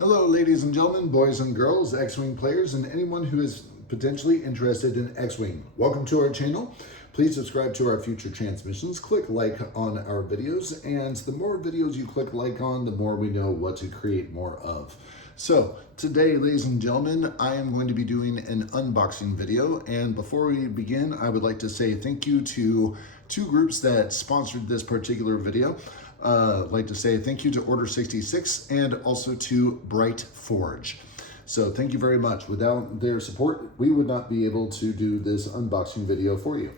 Hello, ladies and gentlemen, boys and girls, X-Wing players, and anyone who is potentially interested in X-Wing. Welcome to our channel. Please subscribe to our future transmissions. Click like on our videos, and the more videos you click like on, the more we know what to create more of. So today, ladies and gentlemen, I am going to be doing an unboxing video, and before we begin, I would like to say thank you to two groups that sponsored this particular video. I'd like to say thank you to Order 66 and also to Bright Forge. So thank you very much. Without their support, we would not be able to do this unboxing video for you.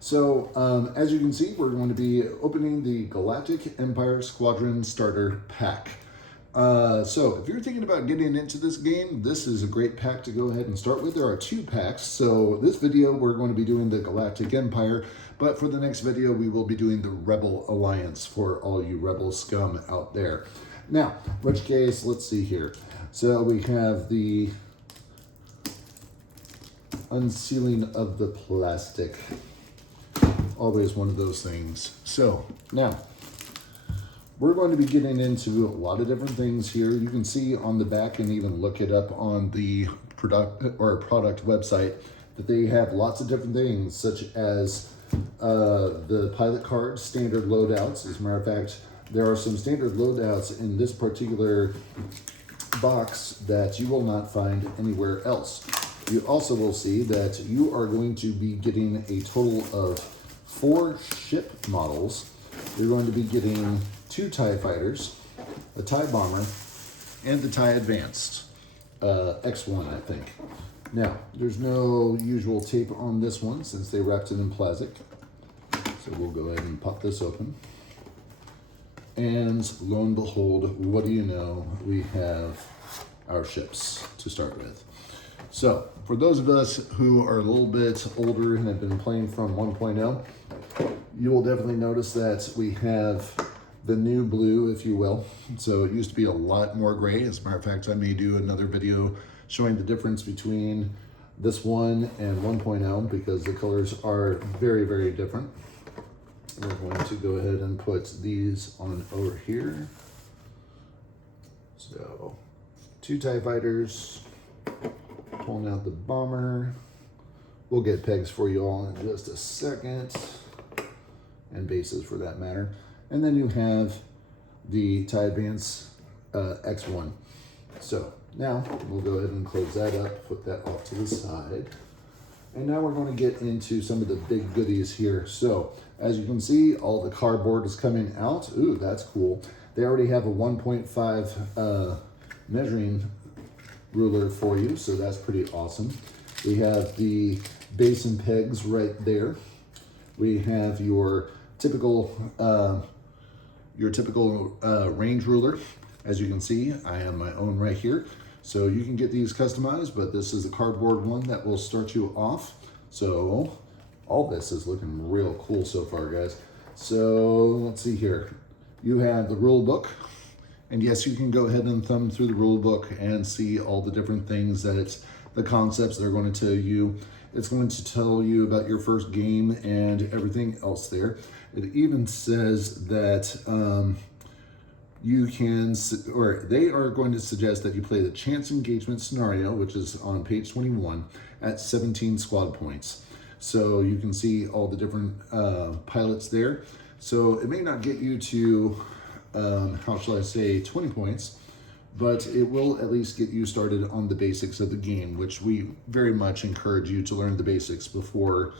So as you can see, we're going to be opening the Galactic Empire Squadron Starter Pack. So if you're thinking about getting into this game, this is a great pack to go ahead and start with. There are two packs. So this video, we're going to be doing the Galactic Empire, but for the next video, we will be doing the Rebel Alliance for all you Rebel scum out there. Now, which case, let's see here. So we have the unsealing of the plastic. Always one of those things. So now, we're going to be getting into a lot of different things here. You can see on the back and even look it up on the product website that they have lots of different things, such as the pilot card, standard loadouts. As a matter of fact, there are some standard loadouts in this particular box that you will not find anywhere else. You also will see that you are going to be getting a total of 4 ship models. You're going to be getting 2 TIE fighters, a TIE bomber, and the TIE Advanced, X1, I think. Now, there's no usual tape on this one since they wrapped it in plastic. So we'll go ahead and pop this open. And lo and behold, what do you know? We have our ships to start with. So, for those of us who are a little bit older and have been playing from 1.0, you will definitely notice that we have the new blue, if you will. So it used to be a lot more gray. As a matter of fact, I may do another video showing the difference between this one and 1.0 because the colors are very, very different. We're going to go ahead and put these on over here. So 2 TIE fighters, pulling out the bomber. We'll get pegs for you all in just a second, and bases for that matter. And then you have the TIE Advance X1. So now we'll go ahead and close that up, put that off to the side. And now we're going to get into some of the big goodies here. So as you can see, all the cardboard is coming out. Ooh, that's cool. They already have a 1.5 measuring ruler for you, so that's pretty awesome. We have the base and pegs right there. We have your typical range ruler. As you can see, I have my own right here. So you can get these customized, but this is a cardboard one that will start you off. So all this is looking real cool so far, guys. So let's see here. You have the rule book. And yes, you can go ahead and thumb through the rule book and see all the different things that the concepts they're going to tell you. It's going to tell you about your first game and everything else there. It even says that you can, or they are going to suggest that you play the chance engagement scenario, which is on page 21 at 17 squad points. So you can see all the different pilots there. So it may not get you to, how shall I say, 20 points, but it will at least get you started on the basics of the game, which we very much encourage you to learn the basics before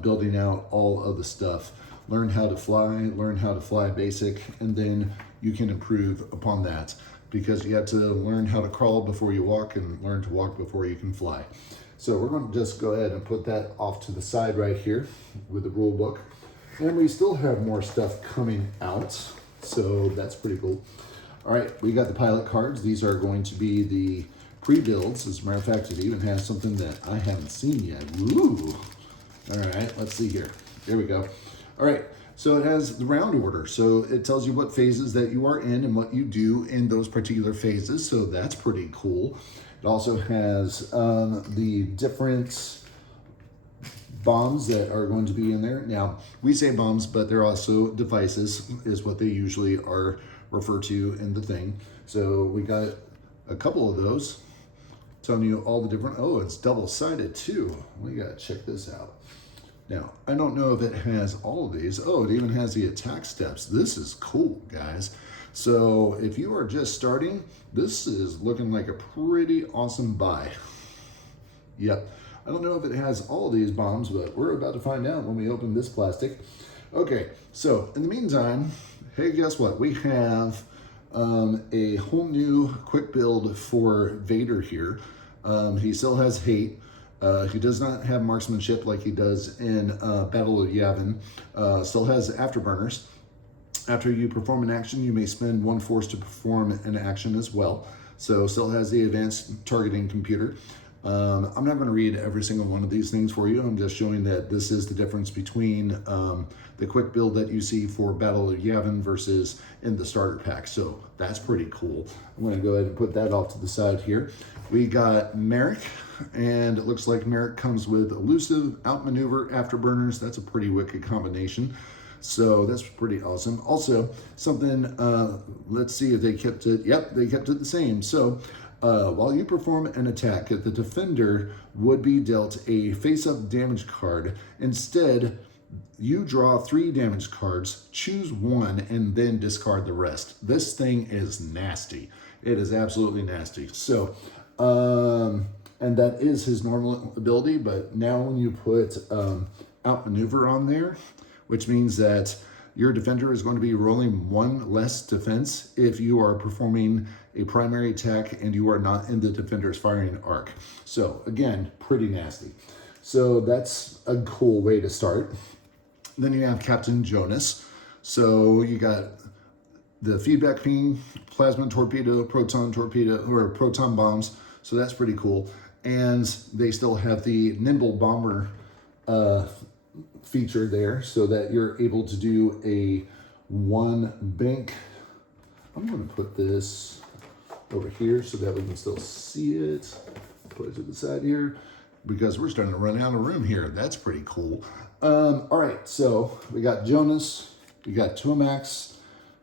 building out all of the stuff. Learn how to fly basic, and then you can improve upon that because you have to learn how to crawl before you walk and learn to walk before you can fly. So we're going to just go ahead and put that off to the side right here with the rule book. And we still have more stuff coming out, so that's pretty cool. All right, we got the pilot cards. These are going to be the pre-builds. As a matter of fact, it even has something that I haven't seen yet. Ooh. All right, let's see here. There we go. All right, so it has the round order. So it tells you what phases that you are in and what you do in those particular phases. So that's pretty cool. It also has the different bombs that are going to be in there. Now, we say bombs, but they're also devices is what they usually are referred to in the thing. So we got a couple of those, telling you all the different, oh, it's double-sided too. We gotta check this out. Now, I don't know if it has all of these. Oh, it even has the attack steps. This is cool, guys. So if you are just starting, this is looking like a pretty awesome buy. Yep. I don't know if it has all of these bombs, but we're about to find out when we open this plastic. Okay, so in the meantime, hey, guess what? We have a whole new quick build for Vader here. He still has hate. He does not have marksmanship like he does in Battle of Yavin. Still has afterburners. After you perform an action, you may spend one force to perform an action as well. So still has the advanced targeting computer. I'm not going to read every single one of these things for you. I'm just showing that this is the difference between the quick build that you see for Battle of Yavin versus in the starter pack. So that's pretty cool. I'm going to go ahead and put that off to the side here. We got Merrick, and it looks like Merrick comes with elusive, outmaneuver, afterburners. That's a pretty wicked combination. So that's pretty awesome. Also, something, let's see if they kept it. Yep, they kept it the same. So while you perform an attack, the defender would be dealt a face-up damage card. Instead, you draw 3 damage cards, choose one, and then discard the rest. This thing is nasty. It is absolutely nasty. So, and that is his normal ability, but now when you put outmaneuver on there, which means that your defender is going to be rolling 1 less defense if you are performing a primary attack and you are not in the defender's firing arc. So again, pretty nasty. So that's a cool way to start. Then you have Captain Jonas. So you got the feedback ping, plasma torpedo, or proton bombs. So that's pretty cool. And they still have the nimble bomber feature there so that you're able to do a 1 bank. I'm going to put this over here so that we can still see it. Put it to the side here because we're starting to run out of room here. That's pretty cool. All right, so we got Jonas, we got Tumax.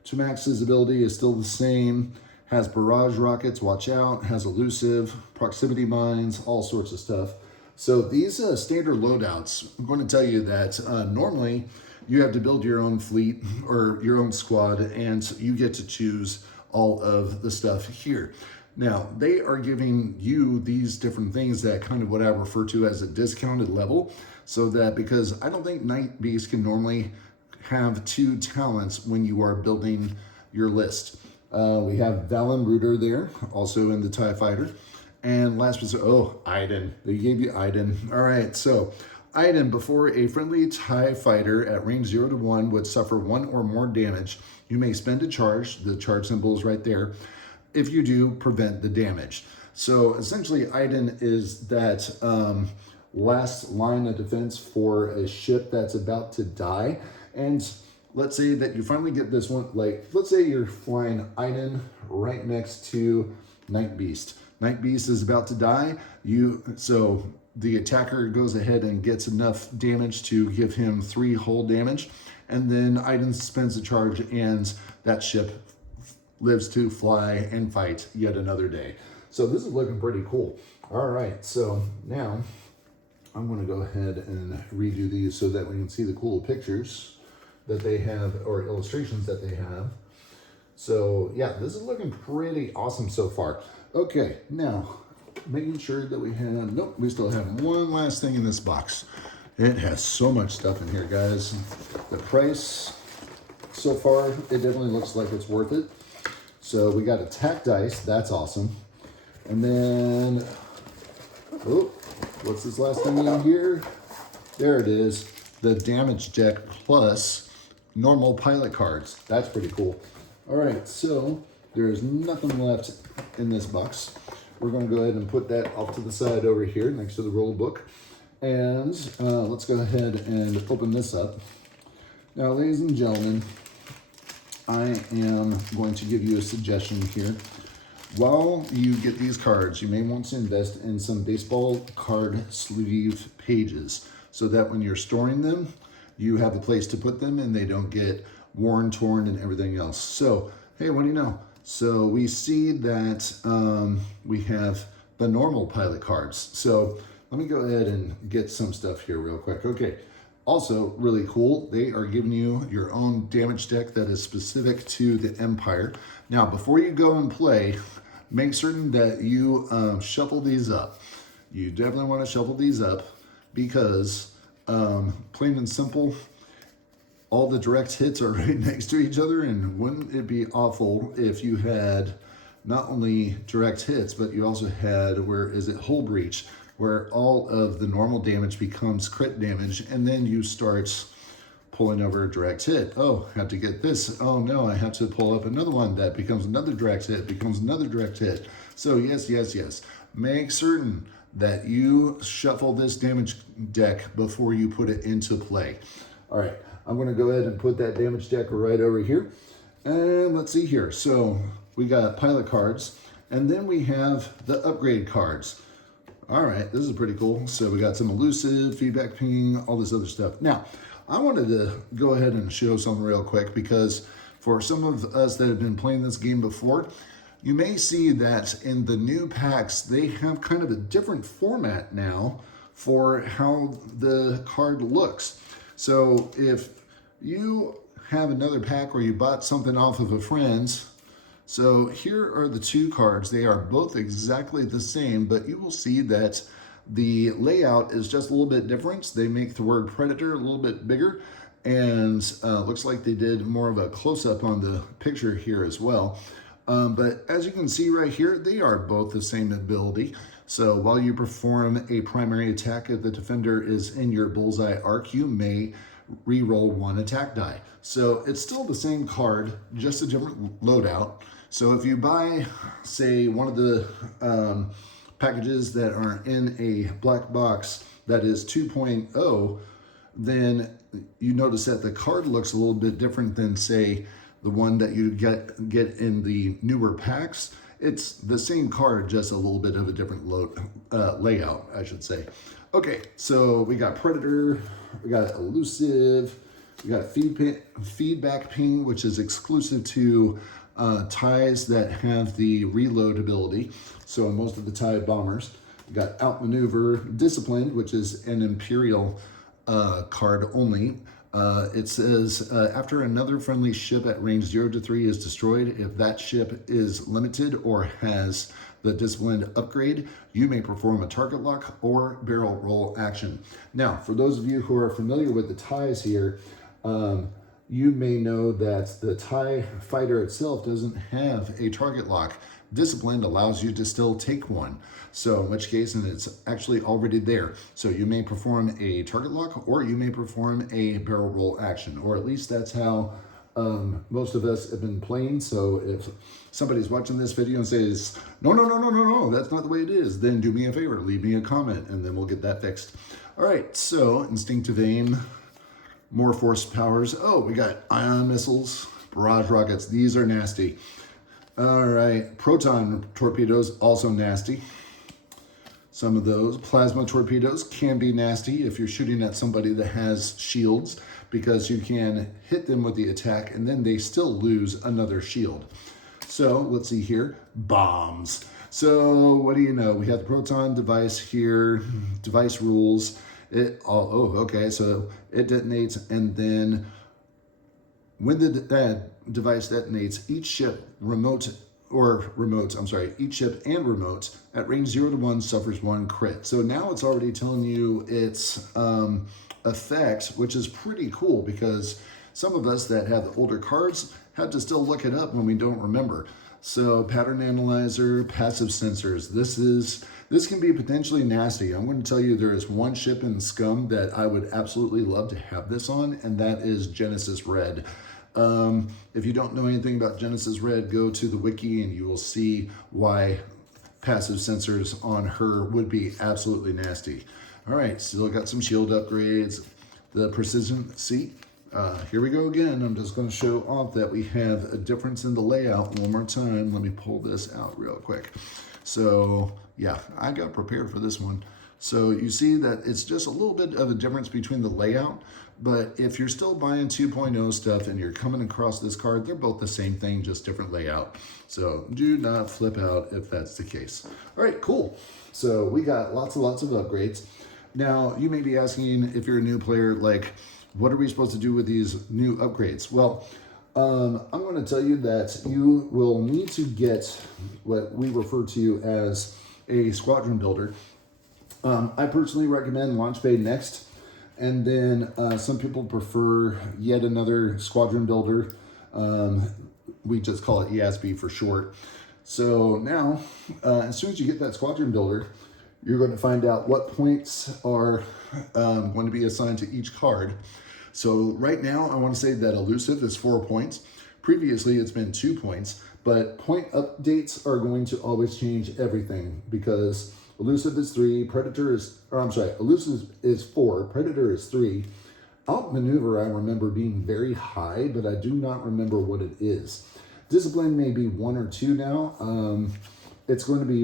Tumax's ability is still the same. Has barrage rockets, watch out, has elusive, proximity mines, all sorts of stuff. So these standard loadouts, I'm going to tell you that normally you have to build your own fleet or your own squad, and you get to choose all of the stuff here. Now, they are giving you these different things that kind of what I refer to as a discounted level, so that because I don't think Night Beast can normally have 2 talents when you are building your list. We have Valen Rooter there, also in the TIE Fighter. And last but Iden. They gave you Iden. All right, so Iden, before a friendly TIE fighter at range 0 to 1 would suffer 1 or more damage, you may spend a charge. The charge symbol is right there. If you do, prevent the damage. So essentially, Iden is that last line of defense for a ship that's about to die. And let's say that you finally get this one, like, let's say you're flying Iden right next to Night Beast. Night Beast is about to die. So the attacker goes ahead and gets enough damage to give him 3 hull damage. And then Iden spends a charge and that ship lives to fly and fight yet another day. So this is looking pretty cool. All right, so now I'm going to go ahead and redo these so that we can see the cool pictures that they have, or illustrations that they have. So yeah, this is looking pretty awesome so far. Okay, now making sure that we have, nope, we still have one last thing in this box. It has so much stuff in here, guys. The price so far, it definitely looks like it's worth it. So we got attack dice, that's awesome. And then, oh, what's this last thing in here? There it is, the damage deck plus normal pilot cards. That's pretty cool. All right, so there's nothing left in this box. We're going to go ahead and put that off to the side over here next to the rule book. And let's go ahead and open this up. Now, ladies and gentlemen, I am going to give you a suggestion here. While you get these cards, you may want to invest in some baseball card sleeve pages so that when you're storing them, you have a place to put them and they don't get worn, torn, and everything else. So, hey, what do you know? So we see that we have the normal pilot cards. So let me go ahead and get some stuff here real quick. Okay, also really cool, they are giving you your own damage deck that is specific to the Empire. Now, before you go and play, make certain that you shuffle these up. You definitely want to shuffle these up because plain and simple, all the direct hits are right next to each other, and wouldn't it be awful if you had not only direct hits, but you also had, hull breach, where all of the normal damage becomes crit damage, and then you start pulling over a direct hit. Oh, have to get this. Oh no, I have to pull up another one that becomes another direct hit, becomes another direct hit. So yes, yes, yes. Make certain that you shuffle this damage deck before you put it into play. All right, I'm gonna go ahead and put that damage deck right over here. And let's see here. So we got pilot cards, and then we have the upgrade cards. All right, this is pretty cool. So we got some elusive, feedback ping, all this other stuff. Now, I wanted to go ahead and show something real quick because for some of us that have been playing this game before, you may see that in the new packs, they have kind of a different format now for how the card looks. So if you have another pack or you bought something off of a friend's, so here are the two cards. They are both exactly the same, but you will see that the layout is just a little bit different. They make the word Predator a little bit bigger, and looks like they did more of a close-up on the picture here as well. But as you can see right here, they are both the same ability. So while you perform a primary attack, if the defender is in your bullseye arc, you may re-roll one attack die. So it's still the same card, just a different loadout. So if you buy, say, one of the packages that are in a black box that is 2.0, then you notice that the card looks a little bit different than, say, the one that you get in the newer packs. It's the same card, just a little bit of a different layout, I should say. Okay, so we got Predator, we got Elusive, we got Feedback Ping, which is exclusive to TIEs that have the reload ability. So in most of the TIE bombers, we got Outmaneuver, Disciplined, which is an Imperial card only. It says, after another friendly ship at range 0 to 3 is destroyed, if that ship is limited or has the disciplined upgrade, you may perform a target lock or barrel roll action. Now, for those of you who are familiar with the TIEs here, you may know that the TIE fighter itself doesn't have a target lock. Disciplined allows you to still take one. So in which case, and it's actually already there. So you may perform a target lock or you may perform a barrel roll action, or at least that's how most of us have been playing. So if somebody's watching this video and says, no, that's not the way it is, then do me a favor, leave me a comment and then we'll get that fixed. All right, so instinctive aim, more force powers. Oh, we got ion missiles, barrage rockets. These are nasty. All right, proton torpedoes, also nasty. Some of those plasma torpedoes can be nasty if you're shooting at somebody that has shields, because you can hit them with the attack and then they still lose another shield. So let's see here, bombs. So what do you know? We have the proton device here, device rules. Okay, so it detonates, and then when that device detonates, each ship each ship and remote at range 0 to 1 suffers 1 crit. So now it's already telling you its effect, which is pretty cool, because some of us that have the older cards have to still look it up when we don't remember. So pattern analyzer, passive sensors. This can be potentially nasty. I'm going to tell you there is one ship in Scum that I would absolutely love to have this on, and that is Genesis Red. If you don't know anything about Genesis Red, go to the wiki and you will see why passive sensors on her would be absolutely nasty. All right, still got some shield upgrades. The precision, see, here we go again. I'm just going to show off that we have a difference in the layout one more time. Let me pull this out real quick. So yeah, I got prepared for this one. So you see that it's just a little bit of a difference between the layout, but if you're still buying 2.0 stuff and you're coming across this card, they're both the same thing, just different layout. So do not flip out if that's the case. All right, cool. So we got lots and lots of upgrades. Now, you may be asking, if you're a new player, like, what are we supposed to do with these new upgrades? Well, I'm going to tell you that you will need to get what we refer to as a squadron builder. I personally recommend Launchpad Next, and then some people prefer yet another squadron builder. We just call it ESB for short. So now, as soon as you get that squadron builder, you're going to find out what points are going to be assigned to each card. So right now, I want to say that Elusive is 4 points. Previously, it's been 2 points, but point updates are going to always change everything, because Elusive is 3, Elusive is 4, Predator is 3. Outmaneuver, I remember being very high, but I do not remember what it is. Discipline may be 1 or 2 now. It's going to be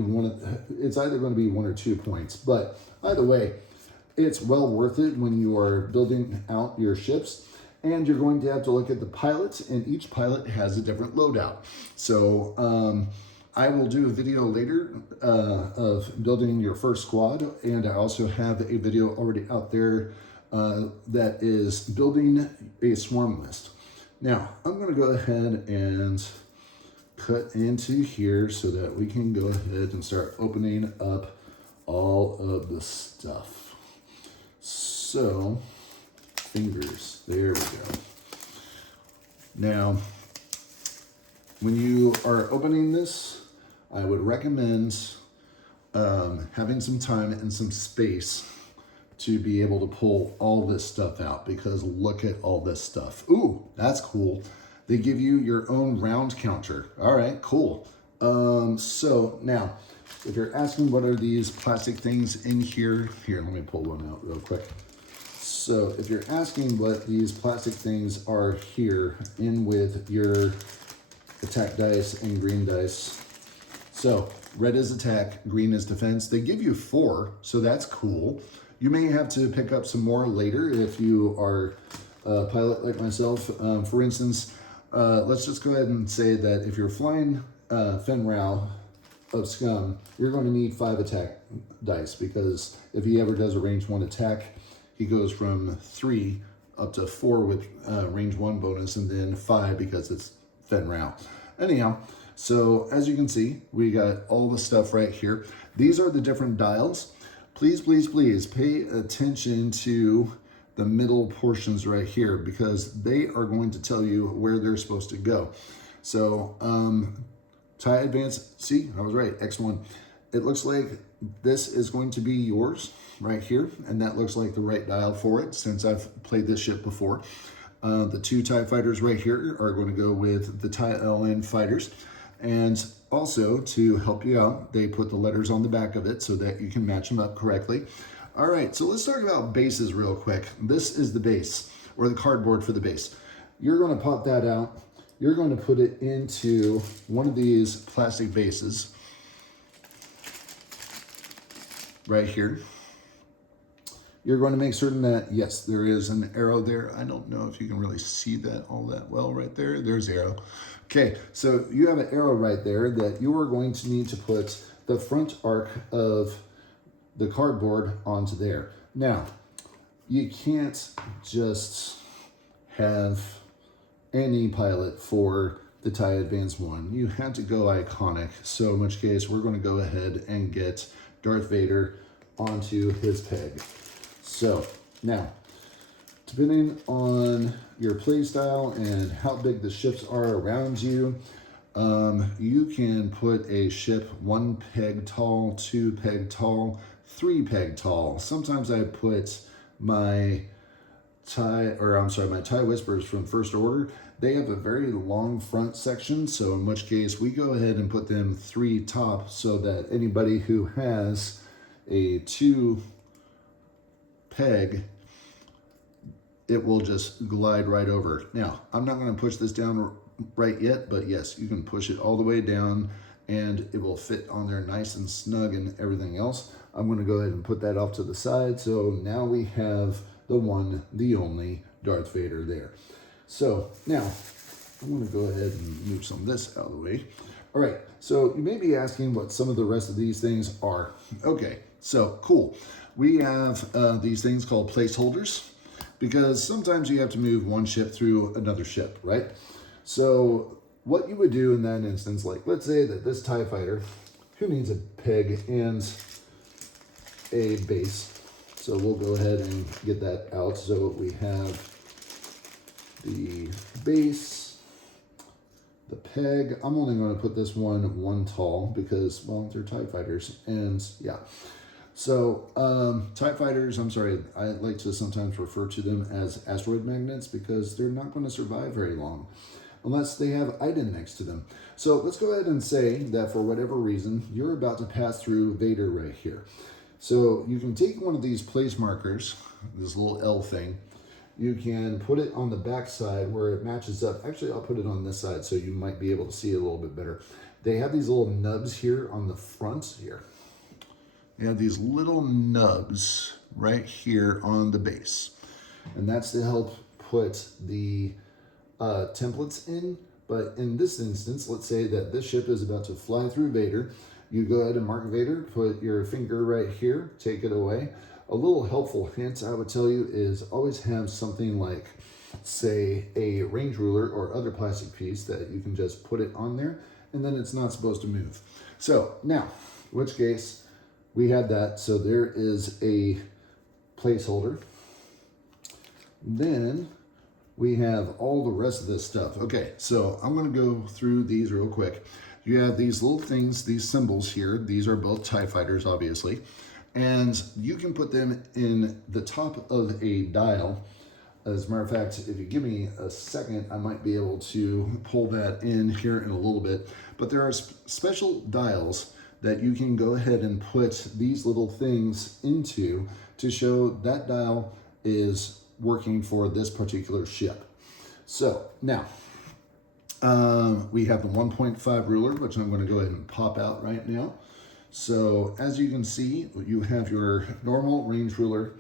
it's either going to be 1 or 2 points, but either way, it's well worth it when you are building out your ships, and you're going to have to look at the pilots, and each pilot has a different loadout. So I will do a video later of building your first squad, and I also have a video already out there that is building a swarm list. Now, I'm going to go ahead and cut into here so that we can go ahead and start opening up all of the stuff. So, fingers, there we go. Now, when you are opening this, I would recommend having some time and some space to be able to pull all this stuff out, because look at all this stuff. Ooh, that's cool. They give you your own round counter. All right, cool. So now, if you're asking what are these plastic things in here, let me pull one out real quick. So if you're asking what these plastic things are here in with your attack dice and green dice. So red is attack, green is defense. They give you 4, so that's cool. You may have to pick up some more later if you are a pilot like myself. For instance, let's just go ahead and say that if you're flying Fen Rao of Scum, you're going to need 5 attack dice, because if he ever does a range 1 attack, he goes from 3 up to 4 with range 1 bonus, and then 5 because it's Fen Rao. Anyhow, so as you can see, we got all the stuff right here. These are the different dials. Please, please, please pay attention to the middle portions right here, because they are going to tell you where they're supposed to go. So, TIE Advance, see, I was right, X1. It looks like this is going to be yours right here, and that looks like the right dial for it, since I've played this ship before. The 2 TIE fighters right here are going to go with the TIE LN fighters. And also, to help you out, they put the letters on the back of it so that you can match them up correctly. All right, so let's talk about bases real quick. This is the base, or the cardboard for the base. You're going to pop that out. You're going to put it into one of these plastic bases right here. You're going to make certain that, yes, there is an arrow there. I don't know if you can really see that all that well right there. There's arrow. Okay, so you have an arrow right there that you are going to need to put the front arc of the cardboard onto there. Now, you can't just have any pilot for the TIE Advance 1. You had to go iconic. So in which case, we're going to go ahead and get Darth Vader onto his peg. So now, depending on your play style and how big the ships are around you, you can put a ship 1 peg tall, 2 peg tall, 3 peg tall. Sometimes I put my TIE Whisperers from First Order. They have a very long front section, so in which case we go ahead and put them 3 top, so that anybody who has a 2 peg, it will just glide right over. Now, I'm not going to push this down right yet, but yes, you can push it all the way down and it will fit on there nice and snug and everything else. I'm going to go ahead and put that off to the side. So now we have the one, the only Darth Vader there. So now I'm going to go ahead and move some of this out of the way. All right, so you may be asking what some of the rest of these things are. Okay, so cool. We have these things called placeholders, because sometimes you have to move one ship through another ship, right? So what you would do in that instance, like let's say that this TIE fighter, who needs a peg and a base? So we'll go ahead and get that out. So we have the base, the peg. I'm only going to put this one tall because, well, they're TIE fighters. And yeah, so TIE fighters, I'm sorry, I like to sometimes refer to them as asteroid magnets because they're not going to survive very long unless they have Iden next to them. So let's go ahead and say that for whatever reason, you're about to pass through Vader right here. So you can take one of these place markers, this little L thing, you can put it on the back side where it matches up. Actually, I'll put it on this side so you might be able to see it a little bit better. They have these little nubs here on the front here. They have these little nubs right here on the base. And that's to help put the templates in. But in this instance, let's say that this ship is about to fly through Vader. You go ahead and mark Vader, put your finger right here, take it away. A little helpful hint I would tell you is always have something like, say, a range ruler or other plastic piece that you can just put it on there, and then it's not supposed to move. So now, in which case, we have that. So there is a placeholder. Then we have all the rest of this stuff. Okay, so I'm going to go through these real quick. You have these little things, these symbols here. These are both TIE fighters, obviously. And you can put them in the top of a dial. As a matter of fact, if you give me a second, I might be able to pull that in here in a little bit. But there are special dials that you can go ahead and put these little things into to show that dial is working for this particular ship. So now, we have the 1.5 ruler, which I'm going to go ahead and pop out right now. So as you can see, you have your normal range ruler,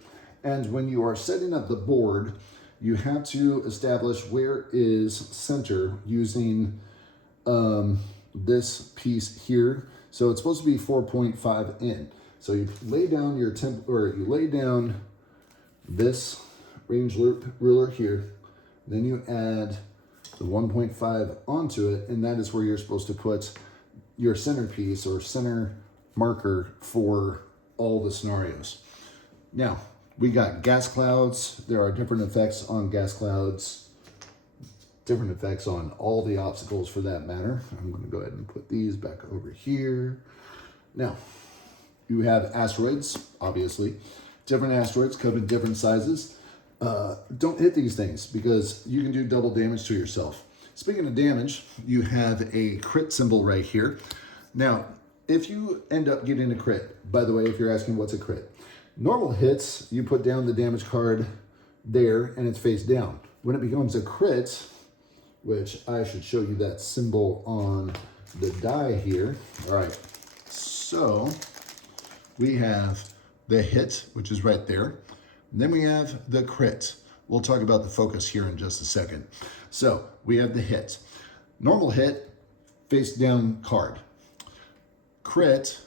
and when you are setting up the board, you have to establish where is center using this piece here. So it's supposed to be 4.5 in. So you lay down your you lay down this range ruler here, then you add the 1.5 onto it, and that is where you're supposed to put your centerpiece or center marker for all the scenarios. Now, we got gas clouds. There are different effects on gas clouds, different effects on all the obstacles for that matter. I'm going to go ahead and put these back over here. Now, you have asteroids, obviously. Different asteroids come in different sizes. Don't hit these things because you can do double damage to yourself. Speaking of damage, you have a crit symbol right here. Now, if you end up getting a crit, by the way, if you're asking what's a crit, normal hits, you put down the damage card there and it's face down. When it becomes a crit, which I should show you that symbol on the die here. All right, so we have the hit, which is right there. And then we have the crit. We'll talk about the focus here in just a second. So we have the hit. Normal hit, face down card. Crit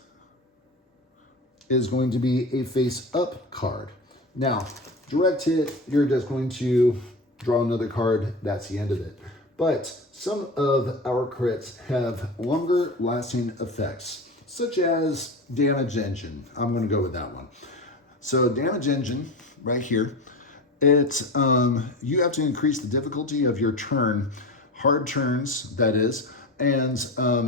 is going to be a face up card. Now, direct hit, you're just going to draw another card. That's the end of it. But some of our crits have longer lasting effects, such as damage engine. I'm going to go with that one. So damage engine right here, it's you have to increase the difficulty of your turn, hard turns that is, and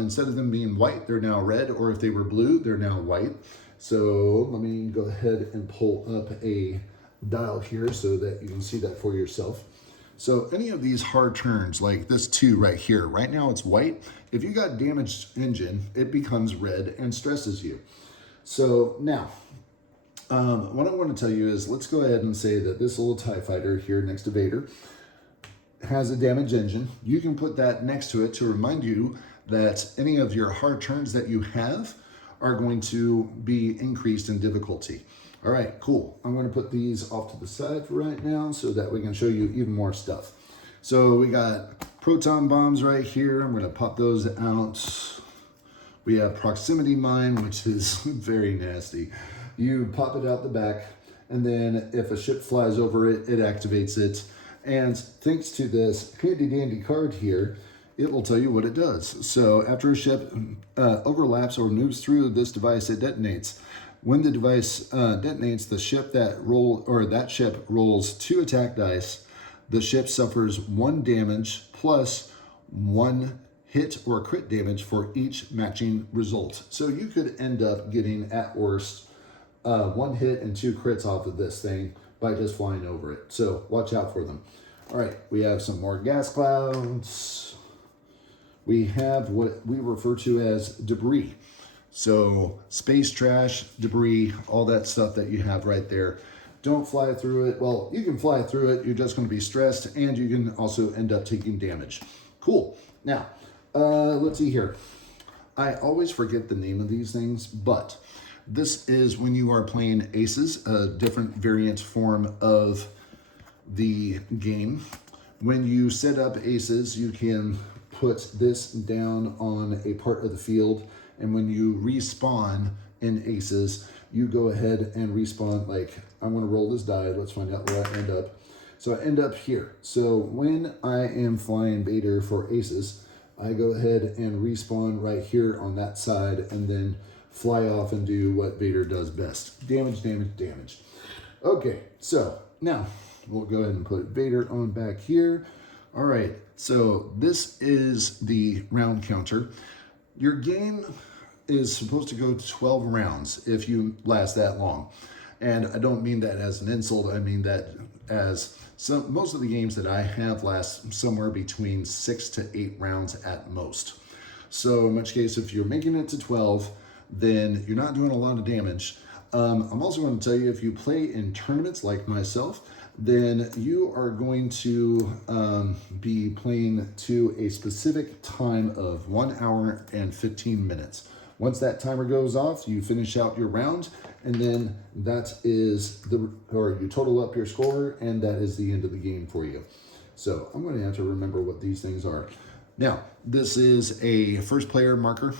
instead of them being white, they're now red, or if they were blue, they're now white. So let me go ahead and pull up a dial here so that you can see that for yourself. So any of these hard turns, like this 2 right here, right now it's white. If you got damaged engine, it becomes red and stresses you. So now, what I want to tell you is, let's go ahead and say that this little TIE fighter here next to Vader has a damaged engine. You can put that next to it to remind you that any of your hard turns that you have are going to be increased in difficulty. All right, cool. I'm going to put these off to the side for right now so that we can show you even more stuff. So we got proton bombs right here. I'm going to pop those out. We have proximity mine, which is very nasty. You pop it out the back, and then if a ship flies over it, it activates it. And thanks to this handy dandy card here, it will tell you what it does. So after a ship overlaps or moves through this device, it detonates. When the device detonates, the ship that ship rolls 2 attack dice. The ship suffers 1 damage plus 1 hit or crit damage for each matching result. So you could end up getting, at worst, 1 hit and 2 crits off of this thing by just flying over it. So watch out for them. All right, we have some more gas clouds. We have what we refer to as debris. So space trash, debris, all that stuff that you have right there. Don't fly through it. Well, you can fly through it. You're just going to be stressed, and you can also end up taking damage. Cool. Now, let's see here. I always forget the name of these things, but this is when you are playing aces, a different variant form of the game. When you set up aces, you can put this down on a part of the field, and when you respawn in aces, you go ahead and respawn. Like, I'm going to roll this die. Let's find out where I end up. So I end up here. So when I am flying Vader for aces, I go ahead and respawn right here on that side, and then fly off and do what Vader does best. Damage, damage, damage. Okay, so now we'll go ahead and put Vader on back here. All right, so this is the round counter. Your game is supposed to go 12 rounds if you last that long. And I don't mean that as an insult. I mean that as most of the games that I have last somewhere between 6 to 8 rounds at most. So in which case, if you're making it to 12, then you're not doing a lot of damage. I'm also going to tell you, if you play in tournaments like myself, then you are going to be playing to a specific time of 1 hour and 15 minutes. Once that timer goes off, you finish out your round, and then that is you total up your score, and that is the end of the game for you. So I'm going to have to remember what these things are. Now, this is a first player marker.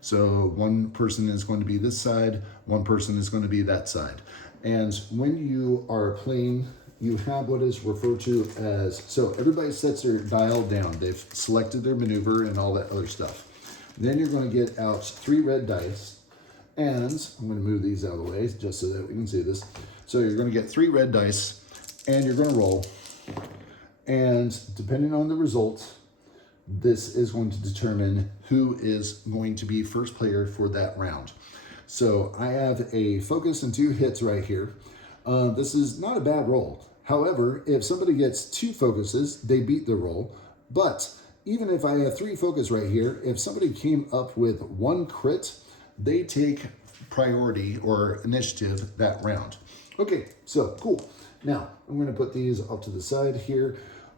So one person is going to be this side, one person is going to be that side. And when you are playing, you have what is referred to as, so everybody sets their dial down. They've selected their maneuver and all that other stuff. Then you're going to get out 3 red dice. And I'm going to move these out of the way just so that we can see this. So you're going to get 3 red dice, and you're going to roll. And depending on the result, this is going to determine who is going to be first player for that round. So I have a focus and 2 hits right here. This is not a bad roll. However, if somebody gets 2 focuses, they beat the roll. But even if I have 3 focus right here, if somebody came up with 1 crit, they take priority or initiative that round. Okay, so cool. Now, I'm going to put these off to the side here.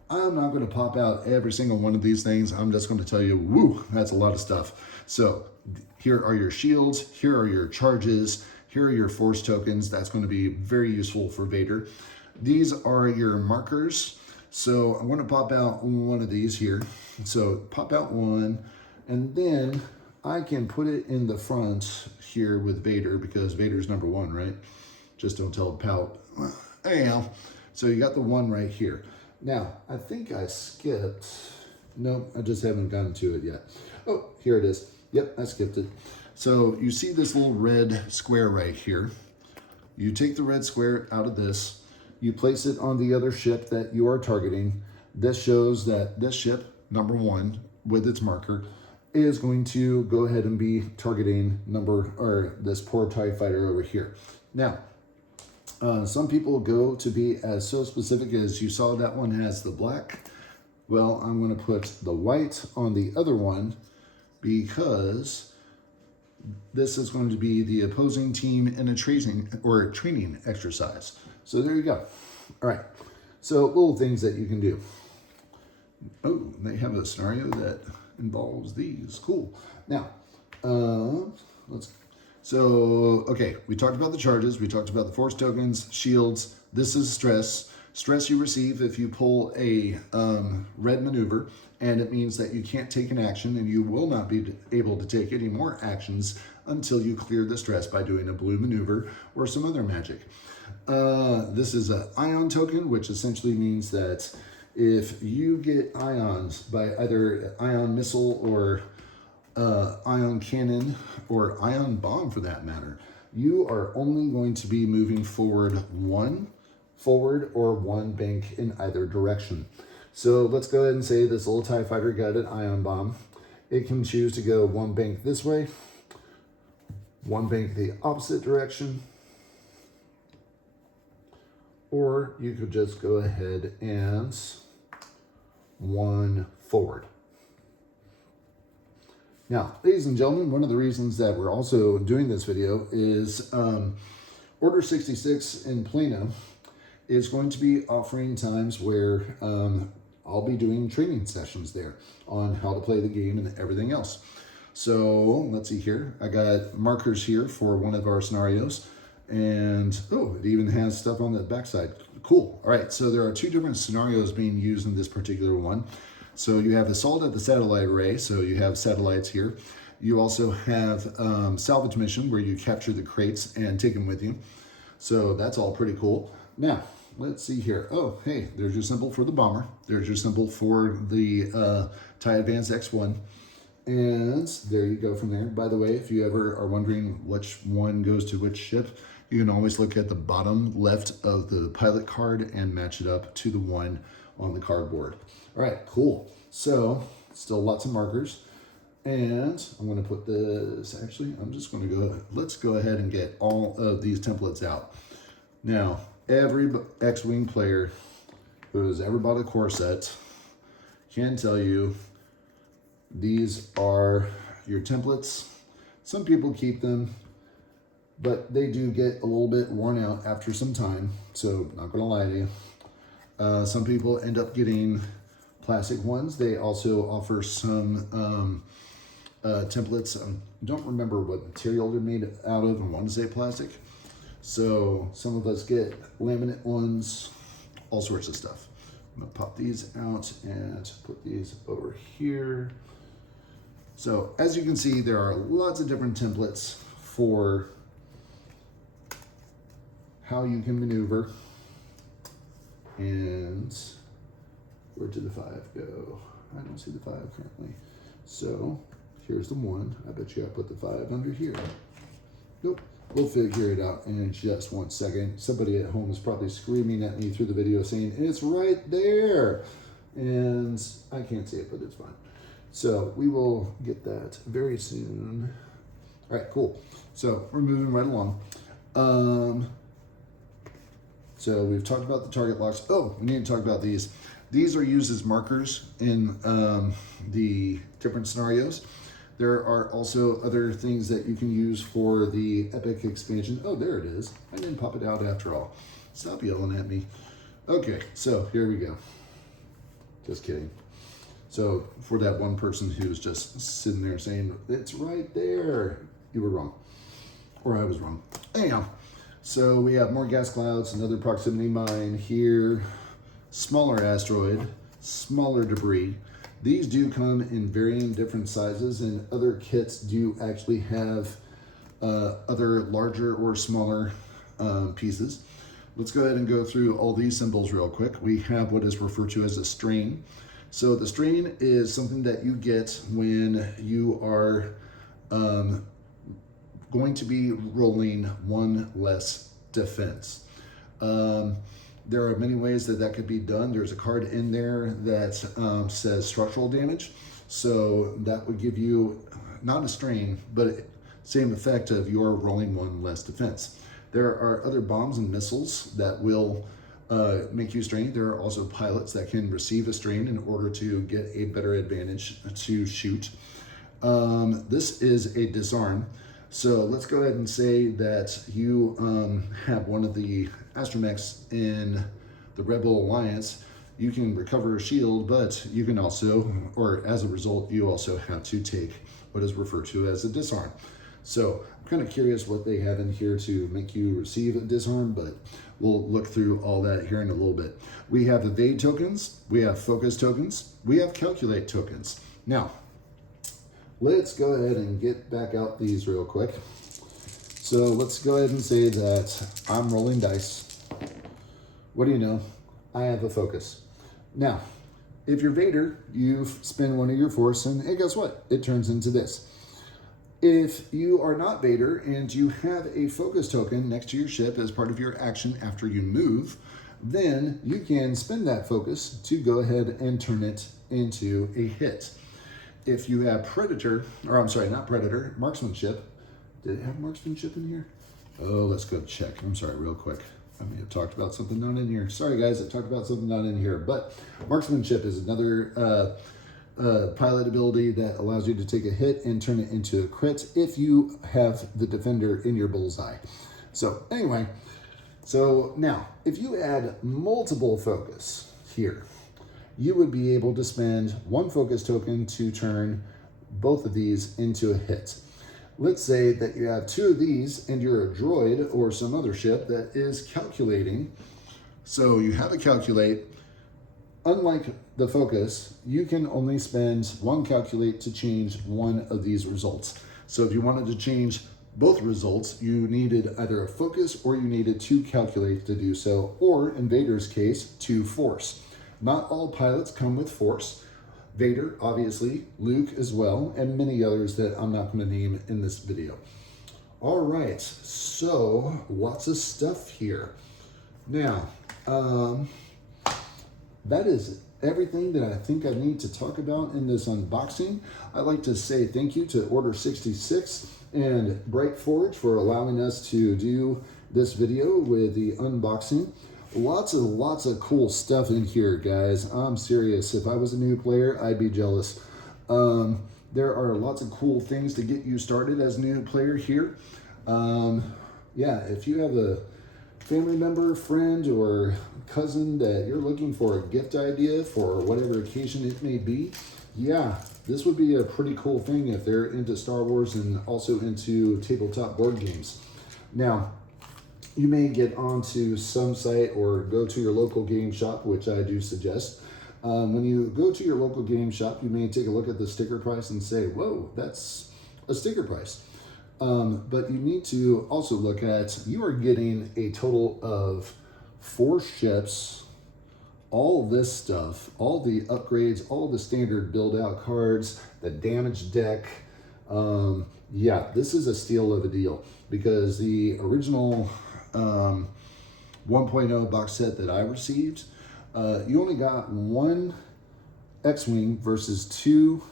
I'm not going to pop out every single one of these things. I'm just going to tell you, woo, that's a lot of stuff. So here are your shields. Here are your charges. Here are your force tokens. That's going to be very useful for Vader. These are your markers. So I'm going to pop out one of these here. So pop out one, and then I can put it in the front here with Vader, because Vader's number 1, right? Just don't tell Pout. Anyhow, so you got the 1 right here. Now, I think I skipped. No, I just haven't gotten to it yet. Oh, here it is. Yep, I skipped it. So you see this little red square right here. You take the red square out of this. You place it on the other ship that you are targeting. This shows that this ship, number 1, with its marker, is going to go ahead and be targeting this poor TIE fighter over here. Now, some people go to be as so specific as you saw that one has the black. Well, I'm going to put the white on the other one, because this is going to be the opposing team in a training exercise. So there you go. All right. So little things that you can do. Oh, they have a scenario that involves these. Cool. Now, okay, we talked about the charges, we talked about the force tokens, shields. This is stress. Stress you receive if you pull a red maneuver, and it means that you can't take an action, and you will not be able to take any more actions until you clear the stress by doing a blue maneuver or some other magic. This is an ion token, which essentially means that if you get ions by either ion missile or ion cannon or ion bomb for that matter, you are only going to be moving forward one or one bank in either direction. So let's go ahead and say this little TIE fighter got an ion bomb. It can choose to go one bank this way, one bank the opposite direction, or you could just go ahead and one forward. Now, ladies and gentlemen, one of the reasons that we're also doing this video is Order 66 in Plano is going to be offering times where I'll be doing training sessions there on how to play the game and everything else. So let's see here. I got markers here for one of our scenarios, and oh, it even has stuff on the backside. Cool. All right, so there are two different scenarios being used in this particular one. So you have assault at the satellite array, so you have satellites here. You also have salvage mission where you capture the crates and take them with you. So that's all pretty cool. Now, let's see here. Oh, hey, there's your symbol for the bomber. There's your symbol for the TIE Advance X1. And there you go from there. By the way, if you ever are wondering which one goes to which ship, you can always look at the bottom left of the pilot card and match it up to the one on the cardboard. All right, cool. So still lots of markers. And I'm going to put this, actually, I'm just going to let's go ahead and get all of these templates out. Now, every X-Wing player who has ever bought a core set can tell you these are your templates. Some people keep them, but they do get a little bit worn out after some time, so not going to lie to you. Some people end up getting plastic ones. They also offer some templates. I don't remember what material they're made out of. I want to say plastic. So some of us get laminate ones, all sorts of stuff. I'm going to pop these out and put these over here. So as you can see, there are lots of different templates for how you can maneuver. And where did the 5 go? I don't see the 5 currently. So here's the 1. I bet you I put the 5 under here. Nope. We'll figure it out in just 1 second. Somebody at home is probably screaming at me through the video saying, it's right there. And I can't see it, but it's fine. So we will get that very soon. All right, cool. So we're moving right along. So we've talked about the target locks. Oh, we need to talk about these. These are used as markers in the different scenarios. There are also other things that you can use for the Epic expansion. Oh, there it is. I didn't pop it out after all. Stop yelling at me. Okay, so here we go. Just kidding. So for that one person who's just sitting there saying, it's right there, you were wrong. Or I was wrong. Anyhow, so we have more gas clouds, another proximity mine here, smaller asteroid, smaller debris. These do come in varying different sizes, and other kits do actually have other larger or smaller pieces. Let's go ahead and go through all these symbols real quick. We have what is referred to as a strain. So the strain is something that you get when you are going to be rolling one less defense. There are many ways that could be done. There's a card in there that says structural damage. So that would give you not a strain, but same effect of your rolling one less defense. There are other bombs and missiles that will make you strain. There are also pilots that can receive a strain in order to get a better advantage to shoot. This is a disarm. So let's go ahead and say that you have one of the astromechs in the Rebel Alliance. you can recover a shield, but you can also, or as a result, you also have to take what is referred to as a disarm. So I'm kind of curious what they have in here to make you receive a disarm, but we'll look through all that here in a little bit. We have evade tokens, we have focus tokens, we have calculate tokens. Now, let's go ahead and get back out these real quick. So let's go ahead and say that I'm rolling dice. What do you know? I have a focus. Now, if you're Vader, you spend one of your force, and hey, guess what? It turns into this. If you are not Vader and you have a focus token next to your ship as part of your action after you move, then you can spend that focus to go ahead and turn it into a hit. If you have Predator, or I'm sorry, not Predator, Marksmanship. Did it have Marksmanship in here? Oh, let's go check. I'm sorry, real quick. I may have talked about something not in here. Sorry, guys, I talked about something not in here. But Marksmanship is another pilot ability that allows you to take a hit and turn it into a crit if you have the defender in your bullseye. So anyway, so now, if you add multiple focus here, you would be able to spend one focus token to turn both of these into a hit. Let's say that you have two of these and you're a droid or some other ship that is calculating. So you have a calculate. Unlike the focus, you can only spend one calculate to change one of these results. So if you wanted to change both results, you needed either a focus or you needed two calculate to do so, or in Vader's case, two force. Not all pilots come with force. Vader, obviously, Luke as well, and many others that I'm not going to name in this video. All right, so lots of stuff here. Now, that is everything that I think I need to talk about in this unboxing. I'd like to say thank you to Order 66 and Bright Forge for allowing us to do this video with the unboxing. Lots of cool stuff in here, guys. I'm serious. If I was a new player, I'd be jealous. There are lots of cool things to get you started as a new player here. Yeah, if you have a family member, friend, or cousin that you're looking for a gift idea for whatever occasion it may be, yeah, this would be a pretty cool thing if they're into Star Wars and also into tabletop board games. Now, you may get onto some site or go to your local game shop, which I do suggest. When you go to your local game shop, you may take a look at the sticker price and say, whoa, that's a sticker price. But you need to also look at, you are getting a total of 4 ships, all this stuff, all the upgrades, all the standard build out cards, the damage deck. Yeah, this is a steal of a deal because the original 1.0 box set that I received, you only got 1 X-Wing versus 2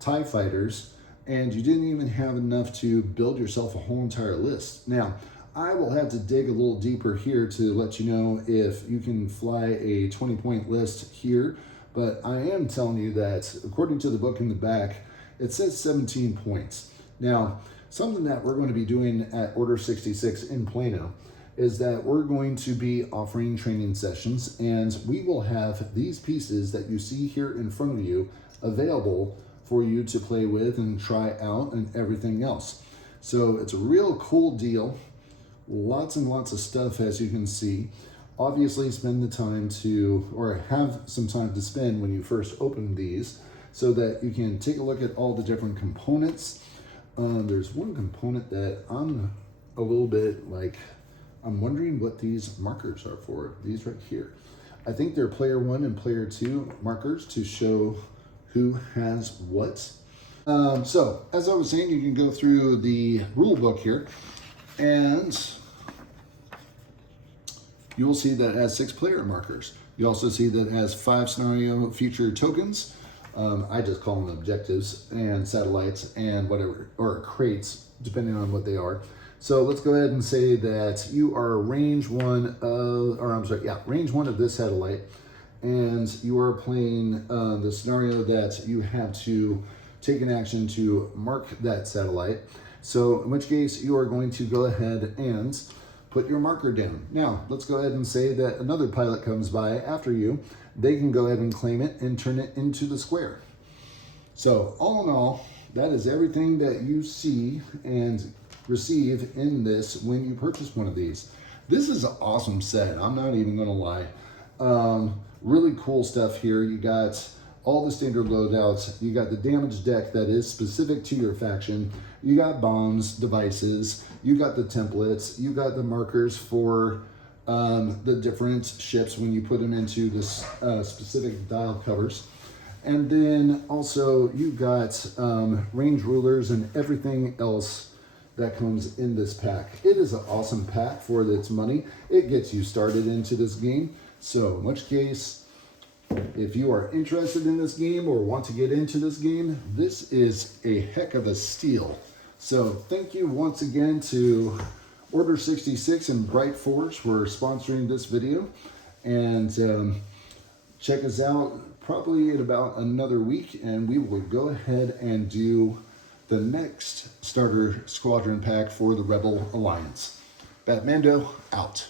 TIE fighters, and you didn't even have enough to build yourself a whole entire list. Now, I will have to dig a little deeper here to let you know if you can fly a 20-point list here, but I am telling you that according to the book in the back, it says 17 points. Now, something that we're going to be doing at Order 66 in Plano is that we're going to be offering training sessions, and we will have these pieces that you see here in front of you available for you to play with and try out and everything else. So it's a real cool deal. Lots and lots of stuff, as you can see. Obviously, spend the time to, or have some time to spend when you first open these so that you can take a look at all the different components. There's one component that I'm a little bit like, I'm wondering what these markers are for, these right here. I think they're player 1 and player 2 markers to show who has what. So, as I was saying, you can go through the rule book here, and you will see that it has 6 player markers. You also see that it has 5 scenario feature tokens. I just call them objectives and satellites and whatever, or crates, depending on what they are. So let's go ahead and say that you are range 1 of, or I'm sorry, yeah, range 1 of this satellite, and you are playing the scenario that you have to take an action to mark that satellite. So in which case you are going to go ahead and put your marker down. Now, let's go ahead and say that another pilot comes by after you they can go ahead and claim it and turn it into the square. So all in all, that is everything that you see and receive in this when you purchase one of these. This is an awesome set. I'm not even gonna lie. Really cool stuff here. You got all the standard loadouts. You got the damage deck that is specific to your faction. You got bombs, devices. You got the templates. You got the markers for the different ships when you put them into this specific dial covers. And then also you got range rulers and everything else that comes in this pack. It is an awesome pack for its money. It gets you started into this game. So in which case, if you are interested in this game or want to get into this game, this is a heck of a steal. So thank you once again to Order 66 and Bright Forge for sponsoring this video. And check us out probably in about another week, and we will go ahead and do the next starter squadron pack for the Rebel Alliance. BatMando out.